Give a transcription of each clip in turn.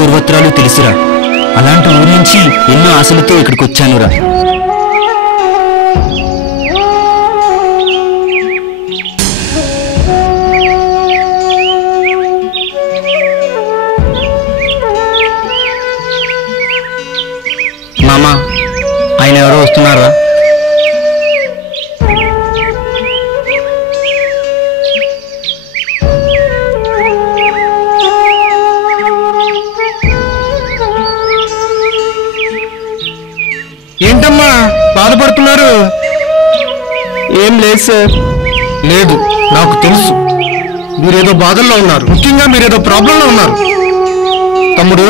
పూర్వత్రాలు తెలుసురా. అలాంటి ఊరి నుంచి ఎన్నో ఆశలతో ఇక్కడికి వచ్చానురా. మామా, ఆయన ఎవరో వస్తున్నారా? ఏంటమ్మా బాధపడుతున్నారు? ఏం లేదు సార్. లేదు, నాకు తెలుసు మీరేదో బాధల్లో ఉన్నారు. ముఖ్యంగా మీరేదో ప్రాబ్లంలో ఉన్నారు. తమ్ముడు,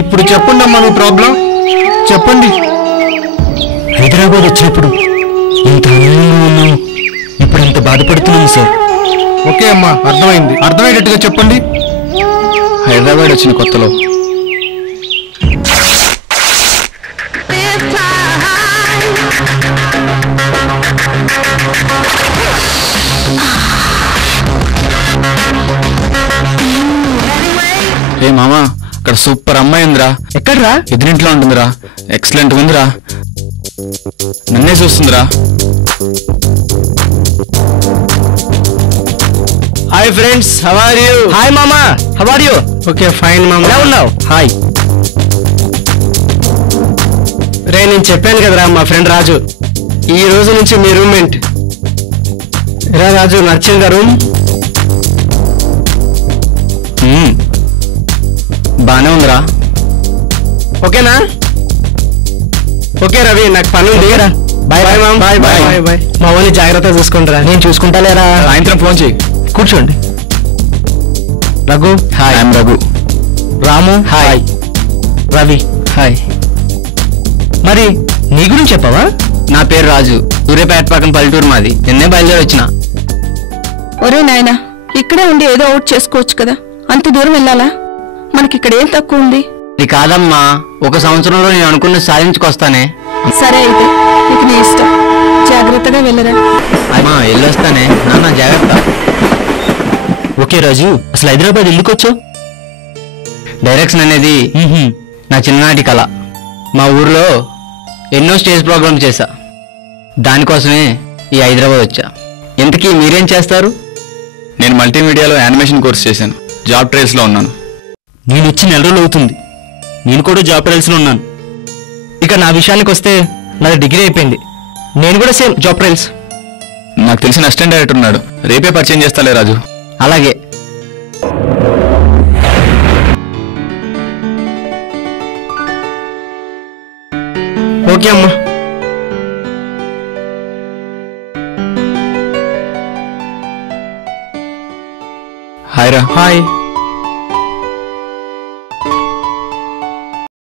ఇప్పుడు చెప్పండి అమ్మా మీ ప్రాబ్లం చెప్పండి. హైదరాబాద్ వచ్చినప్పుడు ఇంత ఆనందంగా ఉన్నాము, ఇప్పుడు ఇంత బాధపడుతున్నాము సార్. ఓకే అమ్మా, అర్థమైంది. అర్థమయ్యేటట్టుగా చెప్పండి. హైదరాబాద్ వచ్చిన కొత్తలో ఏ మామా, అక్కడ సూపర్ అమ్మాయి ఉందిరా. ఎక్కడ్రా? ఎదురింట్లో ఉంటుందిరా. ఎక్సలెంట్ ఉందిరా. నన్నే చూస్తుందిరా. Hi friends, how are you? Hi మామా, how are you? Okay fine మామా. ఎలా ఉన్నావు? హాయ్. రే, నేను చెప్పాను కదరా మా ఫ్రెండ్ రాజు ఈ రోజు నుంచి మీ రూమ్మేట్. రా రాజు, నచ్చిందా రూమ్? బానే ఉందిరా. ఓకేనా? ఓకే రవి, నాకు పని ఉంది. Bye bye mom. Bye bye bye bye. మా వాళ్ళని జాగ్రత్తగా చూసుకుంటారా? నేను చూసుకుంటా లేరా. సాయంత్రం ఫోన్ చేయి. కూర్చోండి. Raghu hi. I'm Raghu. Ramu hi. Ravi hi. మరి నీ గురించి చెప్పవా? నా పేరు రాజు. సూర్యాపేట పక్కన పల్లెటూరు మాది. నిన్నే బయలుదేరి వచ్చిన. ఒరే నాయనా, ఇక్కడే ఉండి ఏదో అవుట్ చేసుకోవచ్చు కదా, అంత దూరం వెళ్ళాలా? మనకిక్కడ ఏం తక్కువ ఉంది? ఇది కాదమ్మా, ఒక సంవత్సరంలో నేను అనుకున్న సాధించుకొస్తానే. సరే అయితే, ఇక నీ ఇష్టం. జాగ్రత్తగా వెళ్ళరా. అమ్మా, వెళ్ళొస్తానే. నాన్న జాగ్రత్త. ఓకే రాజు, అసలు హైదరాబాద్ ఎందుకు వచ్చావు? డైరెక్షన్ అనేది నా చిన్ననాటి కళ. మా ఊర్లో ఎన్నో స్టేజ్ ప్రోగ్రామ్స్ చేశా. దానికోసమే ఈ హైదరాబాద్ వచ్చా. ఇంతకీ మీరేం చేస్తారు? నేను మల్టీమీడియాలో యానిమేషన్ కోర్స్ చేశాను. జాబ్ ట్రయల్స్లో ఉన్నాను. నేను వచ్చి 4 రోజులు అవుతుంది. నేను కూడా జాబ్ ట్రయల్స్లో ఉన్నాను. ఇక నా విషయానికి వస్తే నాది డిగ్రీ అయిపోయింది. నేను కూడా సేమ్ జాబ్ ట్రయల్స్. నాకు తెలిసిన అసిస్టెంట్ డైరెక్టర్ ఉన్నాడు. రేపే పరిచయం చేస్తాలే రాజు. అలాగే. ఓకే అమ్మా. హాయ్ రా. హాయ్.